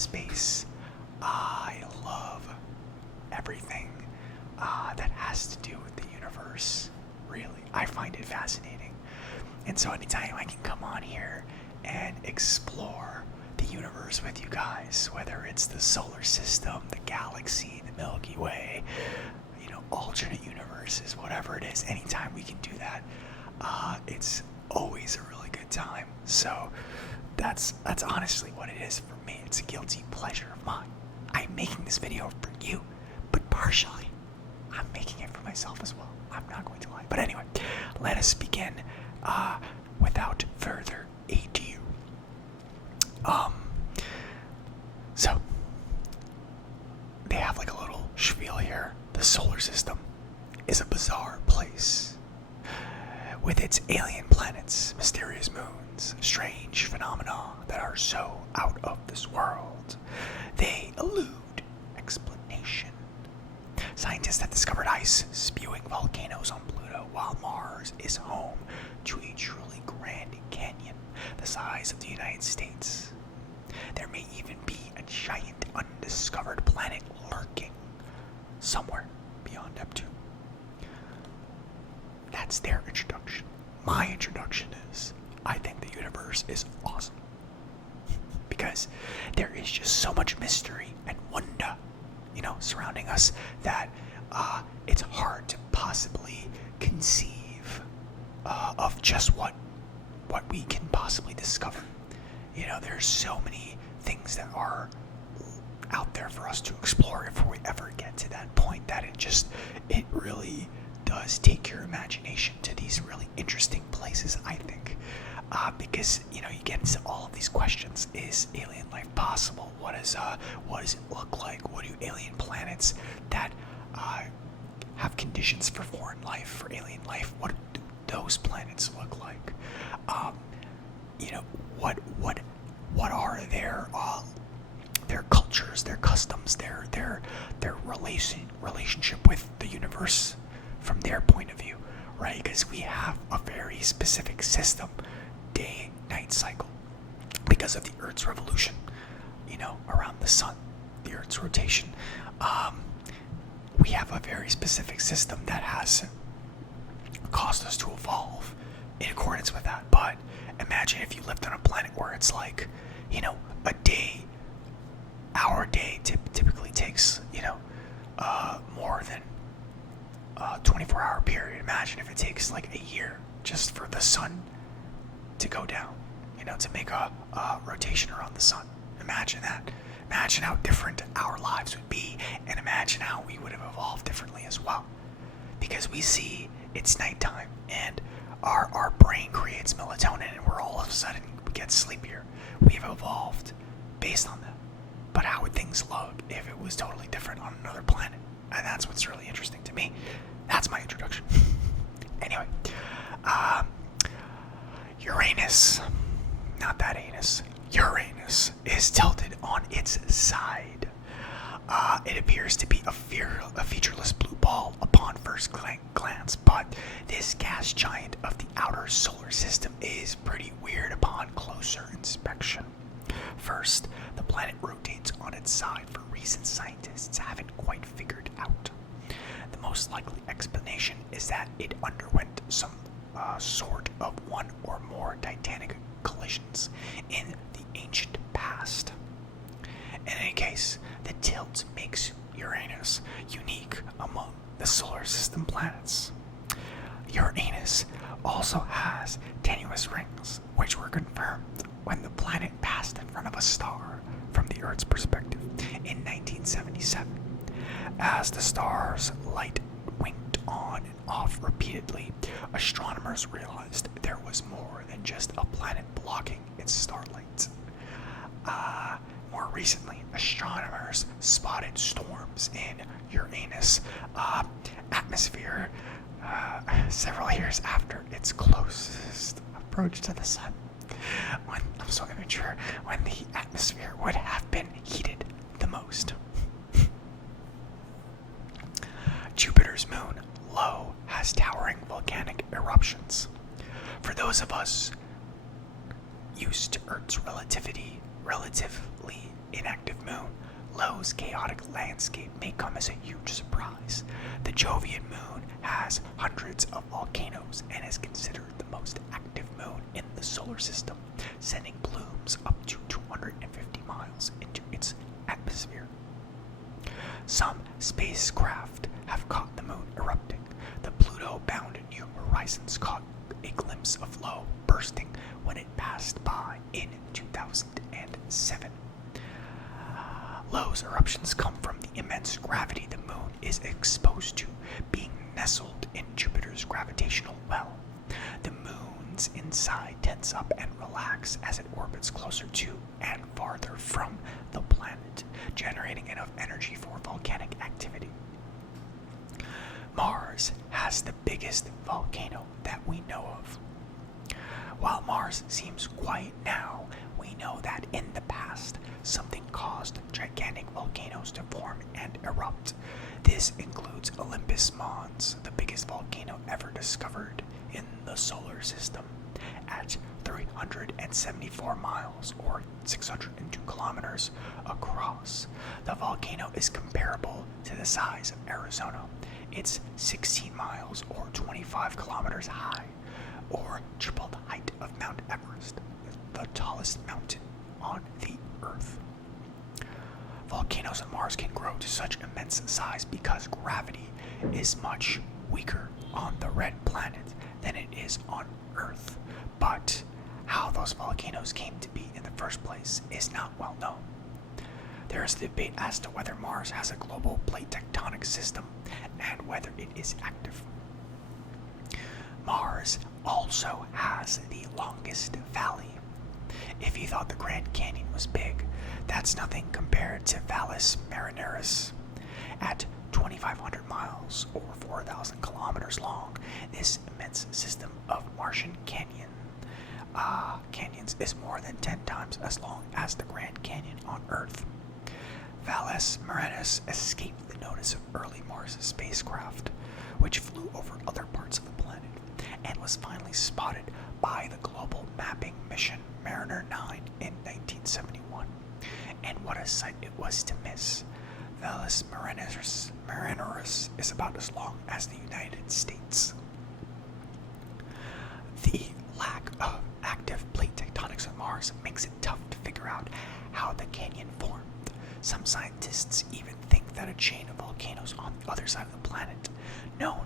space. I love everything that has to do with the universe. Really, I find it fascinating. And so anytime I can come on here and explore the universe with you guys, whether it's the solar system, the galaxy, the Milky Way, alternate universes, whatever it is, anytime we can do that, it's always a really good time. So that's honestly what it is for me. It's a guilty pleasure of mine. I'm making this video for you, but partially I'm making it for myself as well. I'm not going to lie. But anyway, let us begin without further ado. So they have like a little spiel here. The solar system is a bizarre place with its alien planets, mysterious moons, strange phenomena that are so out of this world. They elude explanation. Scientists have discovered ice spewing volcanoes on Pluto, while Mars is home to a truly grand canyon the size of the United States. There may even be a giant undiscovered planet lurking somewhere beyond Neptune. That's their introduction. My introduction is, I think the universe is awesome. Because there is just so much mystery and wonder, surrounding us that it's hard to possibly conceive of just what we can possibly discover. There's so many things that are out there for us to explore if we ever get to that point, that it really does take your imagination to these really interesting places, I think. Because you get into all of these questions. Is alien life possible? What does it look like? What do alien planets that have conditions for foreign life, for alien life, what do those planets look like? What are their cultures, their customs, their relationship with the universe from their point of view, right? Because we have a very specific system, day-night cycle, because of the Earth's revolution, around the sun, the Earth's rotation. We have a very specific system that has caused us to evolve in accordance with that. But imagine if you lived on a planet where it's like, a day, our day typically takes, more than a 24-hour period. Imagine if it takes like a year just for the sun to go down, to make a rotation around the sun. Imagine that. Imagine how different our lives would be, and imagine how we would have evolved differently as well. Because we see it's nighttime, and our brain creates melatonin, and we're all of a sudden we get sleepier. We've evolved based on that. But how would things look if it was totally different on another planet? And that's what's really interesting to me. That's my introduction. Anyway, Uranus, not that anus, Uranus is tilted on its side. It appears to be a featureless blue ball upon first glance, but this gas giant of the outer solar system is pretty weird upon closer inspection. First, the planet rotates on its side for reasons scientists haven't quite figured out. The most likely explanation is that it underwent some sort of one or more titanic collisions in the ancient past. In any case, the tilt makes Uranus unique among the solar system planets. Uranus also has tenuous rings, which were confirmed when the planet passed in front of a star from the Earth's perspective in 1977. As the star's light winked on and off repeatedly, astronomers realized there was more than just a planet blocking its starlight. More recently, astronomers spotted storms in Uranus' atmosphere several years after its closest approach to the sun. I'm so immature. When the atmosphere would have been heated the most. Jupiter's moon, Io, has towering volcanic eruptions. For those of us used to Earth's relatively inactive Pluto's chaotic landscape may come as a huge surprise. The Jovian moon has hundreds of volcanoes and is considered the most active moon in the solar system, sending plumes up to 250 miles into its atmosphere. Some spacecraft have caught the moon erupting. The Pluto-bound New Horizons caught a glimpse of Io bursting when it passed by in 2007. Io's eruptions come from the immense gravity the moon is exposed to, being nestled in Jupiter's gravitational well. The moon's inside tense up and relax as it orbits closer to and farther from the planet, generating enough energy for volcanic activity. Mars has the biggest volcano that we know of. While Mars seems quiet now, we know that in the past, something caused gigantic volcanoes to form and erupt. This includes Olympus Mons, the biggest volcano ever discovered in the solar system, at 374 miles or 602 kilometers across. The volcano is comparable to the size of Arizona. It's 16 miles or 25 kilometers high, or triple the height of Mount Everest, the tallest mountain on the Earth. Volcanoes on Mars can grow to such immense size because gravity is much weaker on the red planet than it is on Earth. But how those volcanoes came to be in the first place is not well known. There is a debate as to whether Mars has a global plate tectonic system and whether it is active. Mars also has the longest valley. If you thought the Grand Canyon was big, that's nothing compared to Valles Marineris. At 2,500 miles or 4,000 kilometers long, this immense system of Martian canyons is more than 10 times as long as the Grand Canyon on Earth. Valles Marineris escaped the notice of early Mars spacecraft, which flew over other parts of the planet, and was finally spotted by the Global Mapping Mission Mariner 9 in 1971. And what a sight it was to miss. Valles Marineris is about as long as the United States. The lack of active plate tectonics on Mars makes it tough to figure out how the canyon formed. Some scientists even think that a chain of volcanoes on the other side of the planet, known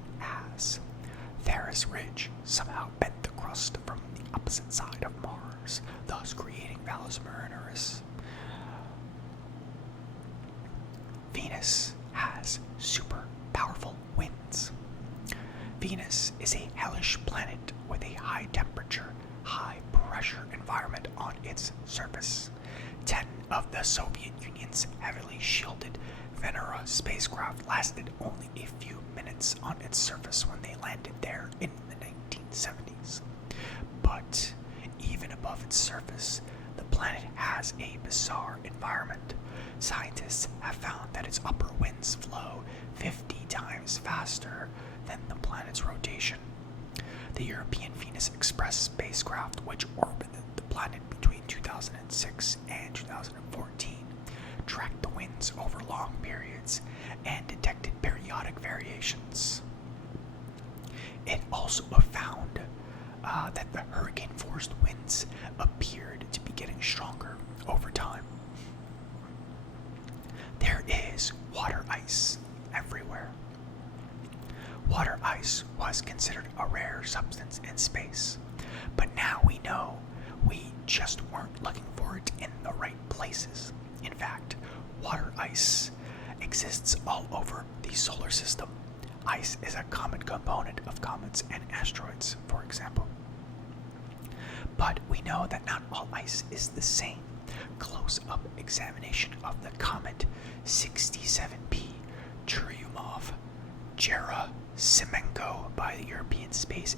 as Tharris Ridge, somehow bent the crust from the opposite side of Mars, thus creating Valles Marineris. Venus has super powerful winds. Venus is a hellish planet with a high temperature, high pressure environment on its surface. 10 of the Soviet Union's heavily shielded Venera spacecraft lasted only a few minutes on its surface when they landed there in the 1970s. But even above its surface, the planet has a bizarre environment. Scientists have found that its upper winds flow 50 times faster than the planet's rotation. The European Venus Express spacecraft, which orbited the planet between 2006 and 2014, tracked the winds over long periods and detected periodic variations. It also found that the hurricane-force winds appeared to be getting stronger over time. There is water ice everywhere. Water ice was considered a rare substance in space, but now we know we just weren't looking for it in the right places. In fact, water ice exists all over the solar system. Ice is a common component of comets and asteroids, for example. But we know that not all ice is the same. Close-up examination of the comet 67P Churyumov-Gerasimenko by the European Space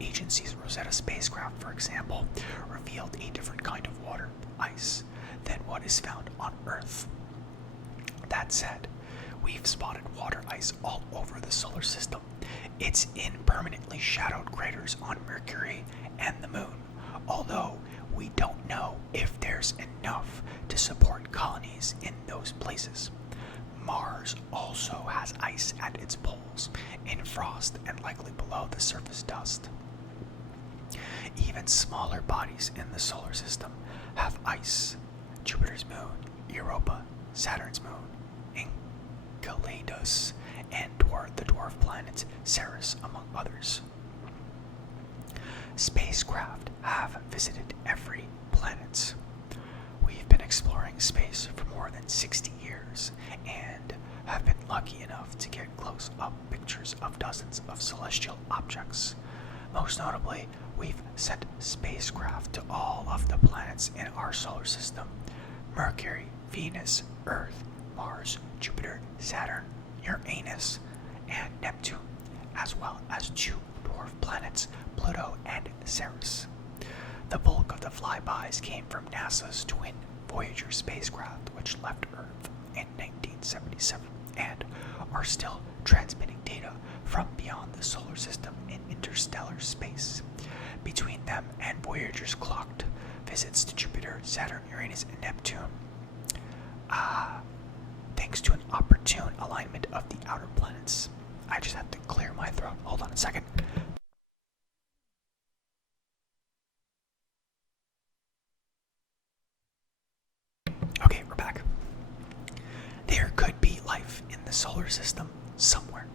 Agency's Rosetta spacecraft, for example, revealed a different kind of water ice than what is found on Earth. That said, we've spotted water ice all over the solar system. It's in permanently shadowed craters on Mercury and the Moon, although we don't know if there's enough to support colonies in the those places. Mars also has ice at its poles, in frost, and likely below the surface dust. Even smaller bodies in the solar system have ice. Jupiter's moon, Europa, Saturn's moon, Enceladus, and the dwarf planet Ceres, among others. Spacecraft have visited every planet. We've been exploring space for more than 60 years and have been lucky enough to get close-up pictures of dozens of celestial objects. Most notably, we've sent spacecraft to all of the planets in our solar system: Mercury, Venus, Earth, Mars, Jupiter, Saturn, Uranus, and Neptune, as well as 2 dwarf planets, Pluto and Ceres. The bulk of the flybys came from NASA's twin Voyager spacecraft, which left Earth in 1977 and are still transmitting data from beyond the solar system in interstellar space. Between them and Voyager's clocked visits to Jupiter, Saturn, Uranus, and Neptune, thanks to an opportune alignment of the outer planets. I just have to clear my throat. Hold on a second. Okay, we're back. There could be life in the solar system somewhere.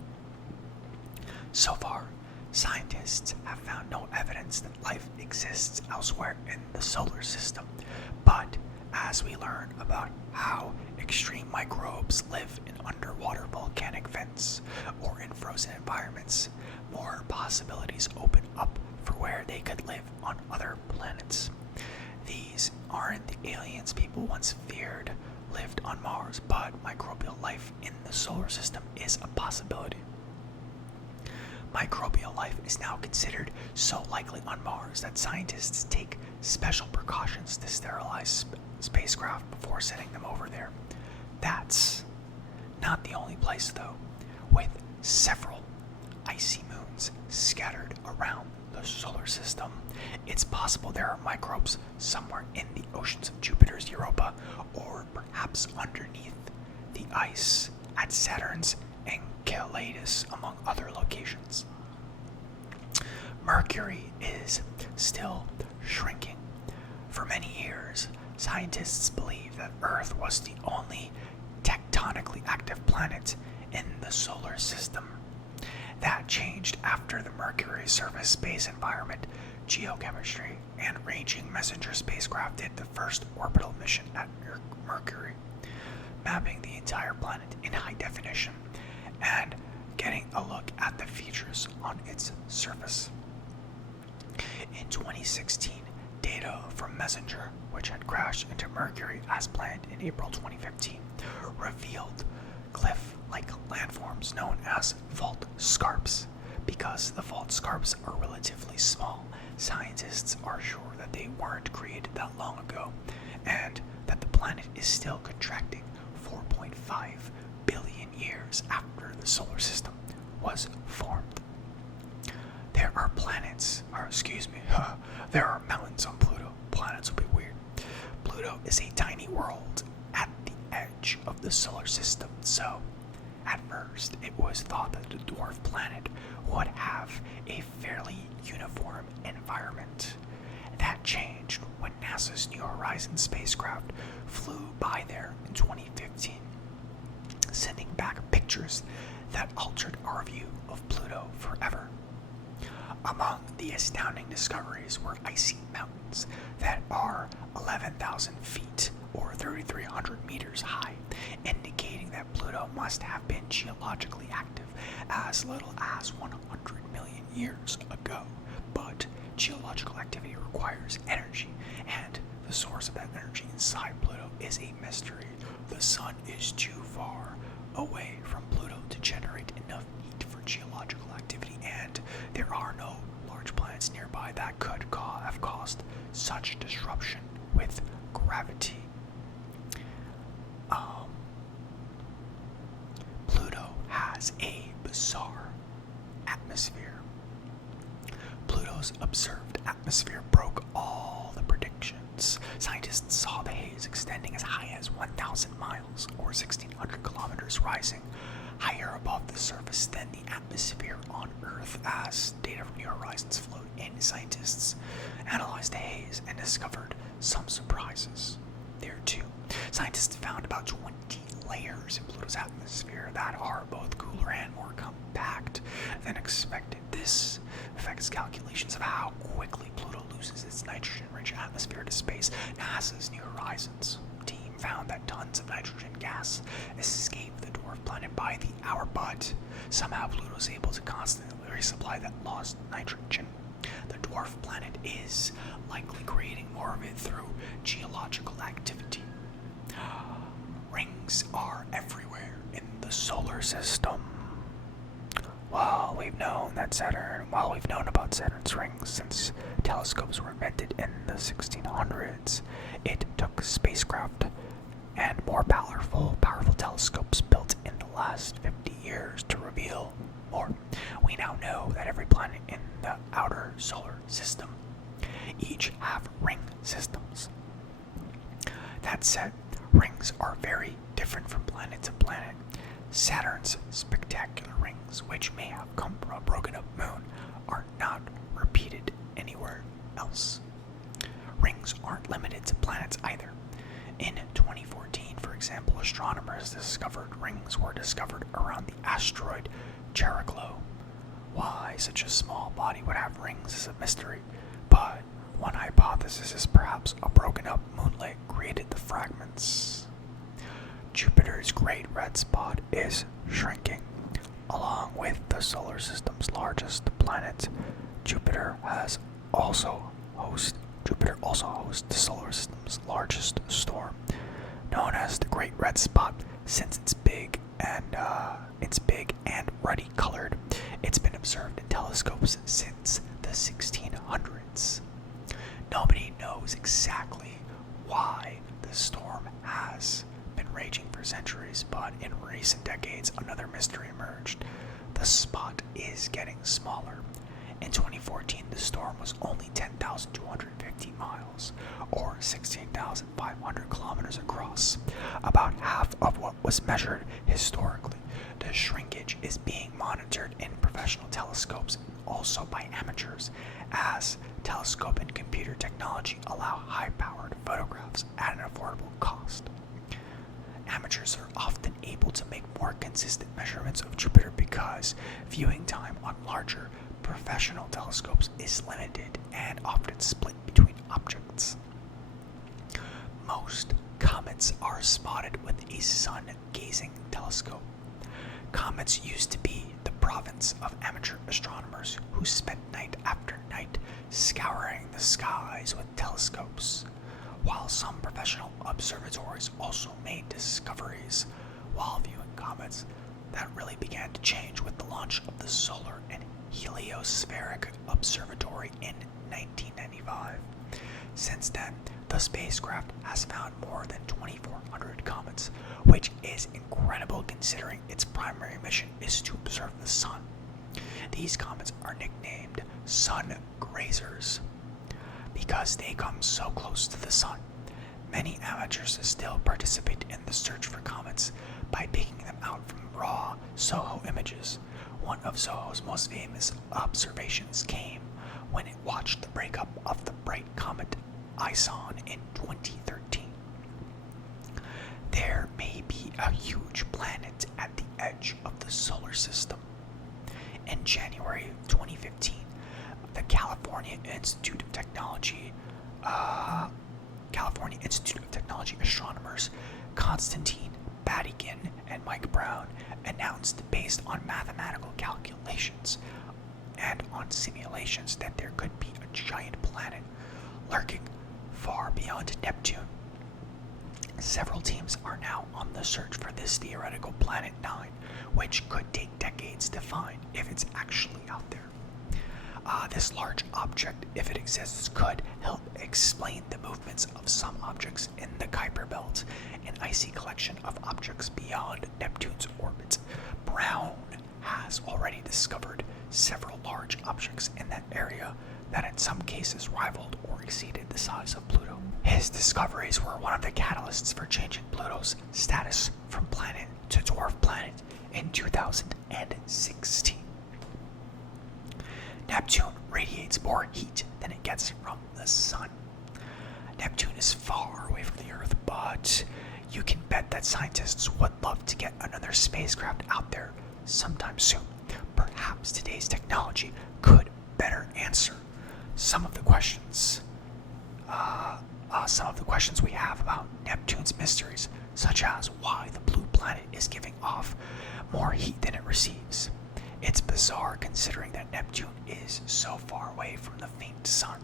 So far, scientists have found no evidence that life exists elsewhere in the solar system. But as we learn about how extreme microbes live in underwater volcanic vents or in frozen environments, more possibilities open up for where they could live on other planets. These aren't the aliens people once feared lived on Mars, but microbial life in the solar system is a possibility. Microbial life is now considered so likely on Mars that scientists take special precautions to sterilize spacecraft before sending them over there. That's not the only place, though. With several icy moons scattered around the solar system, it's possible there are microbes somewhere in the oceans of Jupiter's Europa, or perhaps underneath the ice at Saturn's Enceladus, among other locations. Mercury is still shrinking. For many years, scientists believed that Earth was the only tectonically active planet in the solar system. That changed after the Mercury surface space environment, geochemistry, and ranging messenger spacecraft did the first orbital mission at Mercury, mapping the entire planet in high definition and getting a look at the features on its surface. In 2016, data from Messenger, which had crashed into Mercury as planned in April 2015, revealed cliff-like landforms known as fault scarps. Because the fault scarps are relatively small, scientists are sure that they weren't created that long ago, and that the planet is still contracting 4.5 billion years after the solar system was formed. There are there are mountains on Pluto. Planets will be weird. Pluto is a tiny world at the edge of the solar system, so at first it was thought that the dwarf planet would have a fairly uniform environment. That changed when NASA's New Horizons spacecraft flew by there in 2015, sending back pictures that altered our view of Pluto forever. Among the astounding discoveries were icy mountains that are 11,000 feet or 3,300 meters high, indicating that Pluto must have been geologically active as little as 100 million years ago. But geological activity requires energy, and the source of that energy inside Pluto is a mystery. The sun is too far away from Pluto to generate enough heat for geological activity, and there are no large planets nearby that could have caused such disruption with gravity. Pluto has a bizarre atmosphere. Pluto's observed atmosphere broke all the predictions. Scientists saw the haze extending as high as 1,000 miles. miles or 1,600 kilometers, rising higher above the surface than the atmosphere on Earth. As data from New Horizons flowed in, scientists analyzed the haze and discovered some surprises there too. Scientists found about 20 layers in Pluto's atmosphere that are both cooler and more compact than expected. This affects calculations of how quickly Pluto loses its nitrogen-rich atmosphere to space. NASA's New Horizons team found that tons of nitrogen gas escape the dwarf planet by the hour, but somehow Pluto is able to constantly resupply that lost nitrogen. The dwarf planet is likely creating more of it through geological activity. Rings are everywhere in the solar system. While we've known about Saturn's rings since telescopes were invented in the 1600s, it took spacecraft and more powerful telescopes built in the last 50 years to reveal more. We now know that every planet in the outer solar system each have ring systems. That said, rings are very different from planet to planet. Saturn's spectacular rings, which may have come from a broken up moon, are not repeated anywhere else. Rings aren't limited to planets either. In 2014, for example, astronomers discovered rings were discovered around the asteroid Chariklo. Why such a small body would have rings is a mystery, but one hypothesis is perhaps a broken up moonlet created the fragments. Jupiter's Great Red Spot is shrinking. Along with the solar system's largest planet, Jupiter also hosts the solar system's largest storm, known as the Great Red Spot. Since it's big and ruddy colored, it's been observed in telescopes since the 1600s. Nobody knows exactly why the storm has been raging for centuries, but in recent decades, another mystery emerged. The spot is getting smaller. In 2014, the storm was only 10,250 miles, or 16,500 kilometers across, about half of what was measured historically. The shrinkage is being monitored in professional telescopes and also by amateurs, as telescope and computer technology allow high-powered photographs at an affordable cost. Amateurs are often able to make more consistent measurements of Jupiter because viewing time on larger professional telescopes is limited and often split between objects. Most comets are spotted with a sun-gazing telescope. Comets used to be the province of amateur astronomers who spent night after night scouring the skies with telescopes, while some professional observatories also made discoveries while viewing comets. That really began to change with the launch of the Solar and Heliospheric Observatory in 1995. Since then, the spacecraft has found more than 2,400 comets, which is incredible considering its primary mission is to observe the sun. These comets are nicknamed sun grazers because they come so close to the sun. Many amateurs still participate in the search for comets by picking them out from raw SOHO images. One of SOHO's most famous observations came when it watched the breakup of the bright comet Ison in 2013. There may be a huge planet at the edge of the solar system. In January of 2015, the California Institute of Technology astronomers Konstantin Batygin and Mike Brown announced, based on mathematical calculations and on simulations, that there could be a giant planet lurking far beyond Neptune. Several teams are now on the search for this theoretical Planet 9, which could take decades to find if it's actually out there. This large object, if it exists, could help explain the movements of some objects in the Kuiper Belt, an icy collection of objects beyond Neptune's orbit. Brown has already discovered several large objects in that area that in some cases rivaled or exceeded the size of Pluto. His discoveries were one of the catalysts for changing Pluto's status from planet to dwarf planet in 2016. Neptune radiates more heat than it gets from the sun. Neptune is far away from the Earth, but you can bet that scientists would love to get another spacecraft out there sometime soon. Perhaps today's technology could better answer some of the questions we have about Neptune's mysteries, such as why the blue planet is giving off more heat than it receives. It's bizarre considering that Neptune is so far away from the faint sun.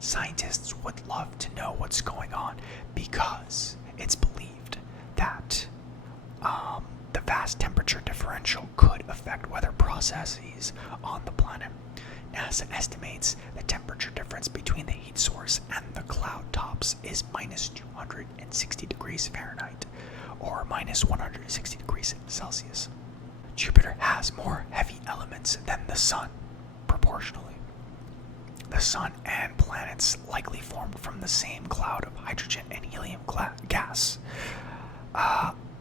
Scientists would love to know what's going on because it's believed that the vast temperature differential could affect weather processes on the planet. NASA estimates the temperature difference between the heat source and the cloud tops is minus 260 degrees Fahrenheit, or minus 160 degrees Celsius. Jupiter has more heavy elements than the Sun, proportionally. The Sun and planets likely formed from the same cloud of hydrogen and helium gas.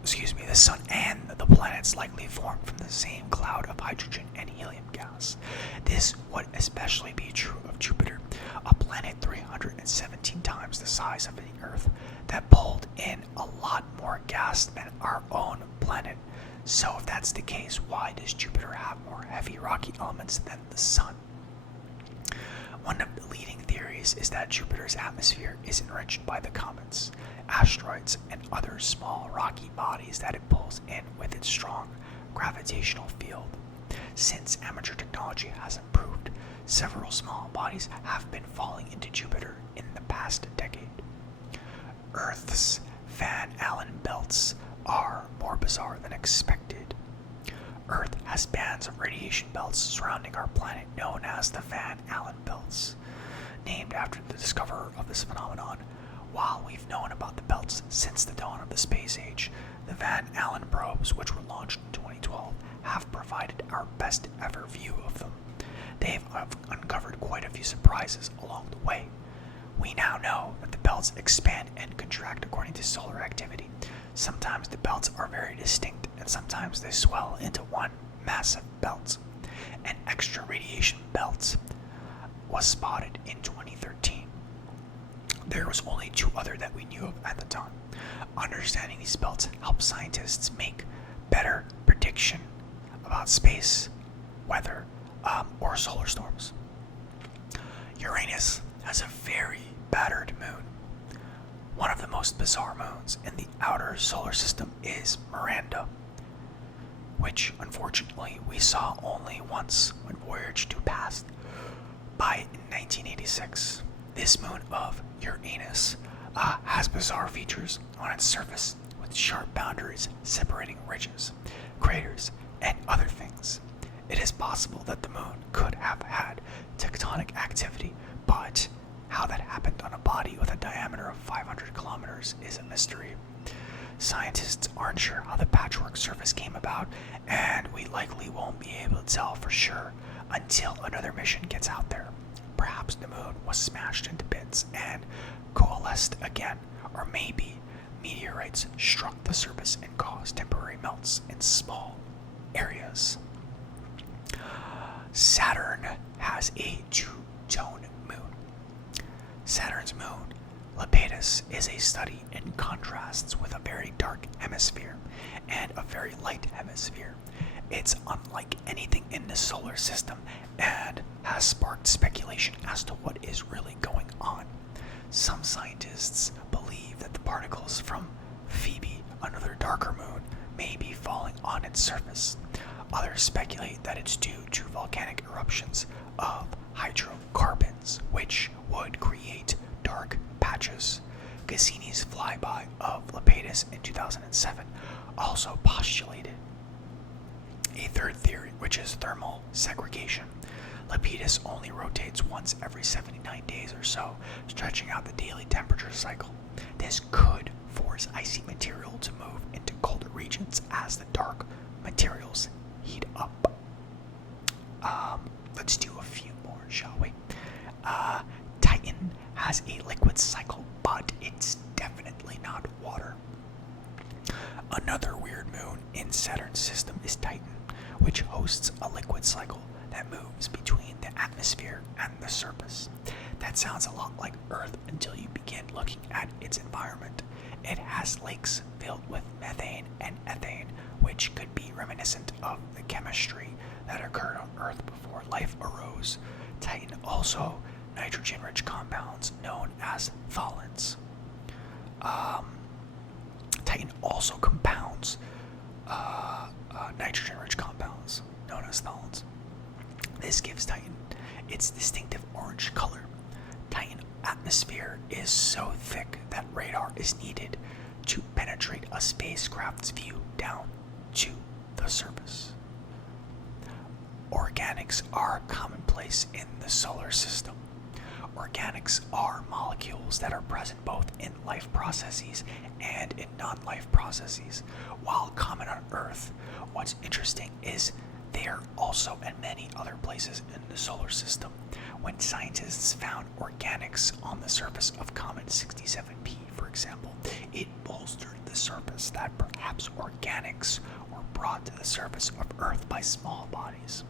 The Sun and the planets likely formed from the same cloud of hydrogen and helium gas. This would especially be true of Jupiter, a planet 317 times the size of the Earth that pulled in a lot more gas than our own planet. So if that's the case, why does Jupiter have more heavy rocky elements than the Sun? One of the leading theories is that Jupiter's atmosphere is enriched by the comets, asteroids, and other small rocky bodies that it pulls in with its strong gravitational field. Since amateur technology has improved, several small bodies have been falling into Jupiter in the past decade. Earth's Van Allen belts are more bizarre than expected. Earth has bands of radiation belts surrounding our planet known as the Van Allen belts, named after the discoverer of this phenomenon. While we've known about the belts since the dawn of the space age, the Van Allen probes, which were launched in 2012, have provided our best ever view of them. They've uncovered quite a few surprises along the way. We now know that the belts expand and contract according to solar activity. Sometimes the belts are very distinct, and sometimes they swell into one massive belt. An extra radiation belt was spotted in 2013. There was only two other that we knew of at the time. Understanding these belts helps scientists make better prediction about space, weather, or solar storms. Uranus has a very battered moon. One of the most bizarre moons in the outer solar system is Miranda, which unfortunately we saw only once when Voyager 2 passed by in 1986. This moon of Uranus has bizarre features on its surface with sharp boundaries separating ridges, craters, and other things. It is possible that the moon could have had tectonic activity, but how that happened on a body with a diameter of 500 kilometers is a mystery. Scientists aren't sure how the patchwork surface came about, and we likely won't be able to tell for sure until another mission gets out there. Perhaps the moon was smashed into bits and coalesced again, or maybe meteorites struck the surface and caused temporary melts in small areas. Saturn has a two-tone moon. Saturn's moon, Lepidus, is a study in contrasts with a very dark hemisphere and a very light hemisphere. It's unlike anything in the solar system and has sparked speculation as to what is really going on. Some scientists believe that the particles from Phoebe, another darker moon, may be falling on its surface. Others speculate that it's due to volcanic eruptions of hydrocarbons, which would create dark patches. Cassini's flyby of Lepidus in 2007 also postulated a third theory, which is thermal segregation. Lepidus only rotates once every 79 days or so, stretching out the daily temperature cycle. This could force icy material to move into colder regions as the dark materials heat up. Let's do a few more, shall we? Titan has a liquid cycle, but Another weird moon in Saturn's system is Titan, which hosts a liquid cycle that moves between the atmosphere and the surface. That sounds a lot like Earth until you begin looking at its environment. It has lakes filled with methane and ethane, which could be reminiscent of the chemistry that occurred on Earth before life arose. Titan also nitrogen-rich compounds known as tholins. Titan also compounds nitrogen-rich compounds known as tholins. This gives Titan its distinctive orange color. Titan atmosphere is so thick that radar is needed to penetrate a spacecraft's view down to the surface. Organics are commonplace in the solar system. Organics are molecules that are present both in life processes and in non-life processes. While common on Earth, what's interesting is they are also in many other places in the solar system. When scientists found organics on the surface of Comet 67P, for example, it bolstered the surface that perhaps organics were brought to the surface of Earth by small bodies.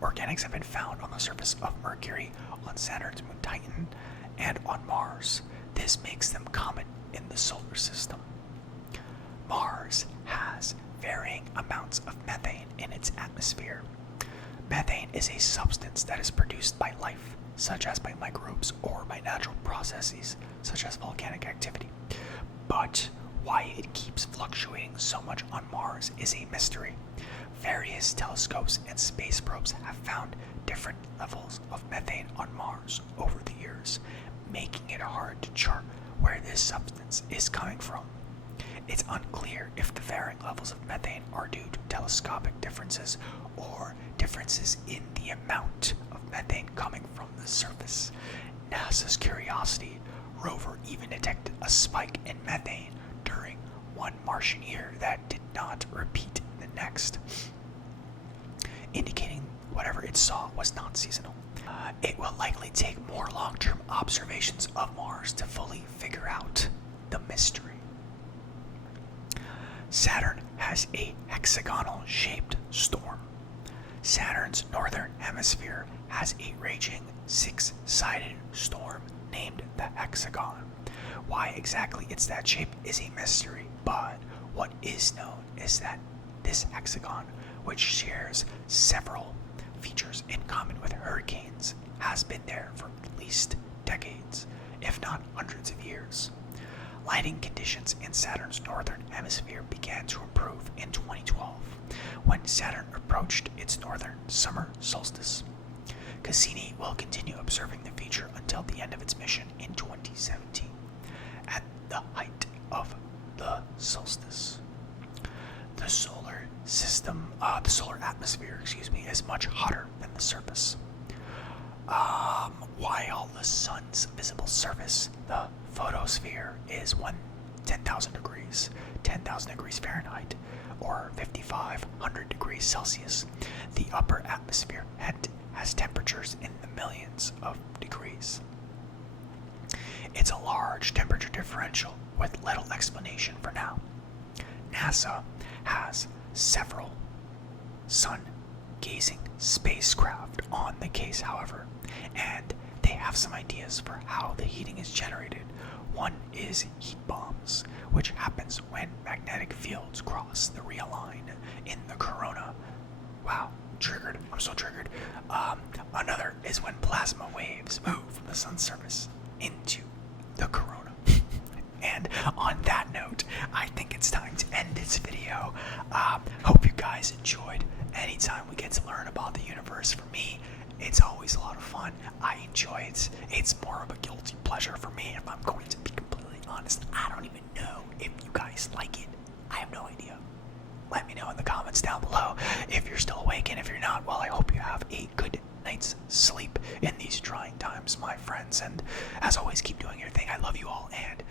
Organics have been found on the surface of Mercury, on Saturn's moon Titan, and on Mars. This makes them common in the solar system. Mars has varying amounts of methane in its atmosphere. Methane is a substance that is produced by life, such as by microbes or by natural processes, such as volcanic activity. But why it keeps fluctuating so much on Mars is a mystery. Various telescopes and space probes have found different levels of methane on Mars over the years, making it hard to chart where this substance is coming from. It's unclear if the varying levels of methane are due to telescopic differences or differences in the amount of methane coming from the surface. NASA's Curiosity rover even detected a spike in methane during one Martian year that did not repeat the next, indicating whatever it saw was not seasonal. It will likely take more long-term observations of Mars to fully figure out the mystery. Saturn has a hexagonal-shaped storm. Saturn's northern hemisphere has a raging six-sided storm named the hexagon. Why exactly it's that shape is a mystery, but what is known is that this hexagon, which shares several features in common with hurricanes, has been there for at least decades, if not hundreds of years. Lighting conditions in Saturn's northern hemisphere began to improve in 2012, when Saturn approached its northern summer solstice. Cassini will continue observing the feature until the end of its mission in 2017, at the height of the solstice. The solar atmosphere, is much hotter than the surface. While the sun's visible surface, the photosphere, is 10,000 degrees, 10,000 degrees Fahrenheit, or 5,500 degrees Celsius, the upper atmosphere has temperatures in the millions of degrees. It's a large temperature differential with little explanation for now. NASA has several sun-gazing spacecraft on the case, however, and they have some ideas for how the heating is generated. One is heat bombs, which happens when magnetic fields cross the realign in the corona. Wow, triggered. I'm so triggered. Another is when plasma waves move from the sun's surface into the corona. And on that note, I think it's time to end this video. Hope you guys enjoyed. Anytime we get to learn about the universe, for me, it's always a lot of fun. I enjoy it. It's more of a guilty pleasure for me, if I'm going to be completely honest. I don't even know if you guys like it. I have no idea. Let me know in the comments down below if you're still awake, and if you're not, well, I hope you have a good night's sleep in these trying times, my friends. And as always, keep doing your thing. I love you all, and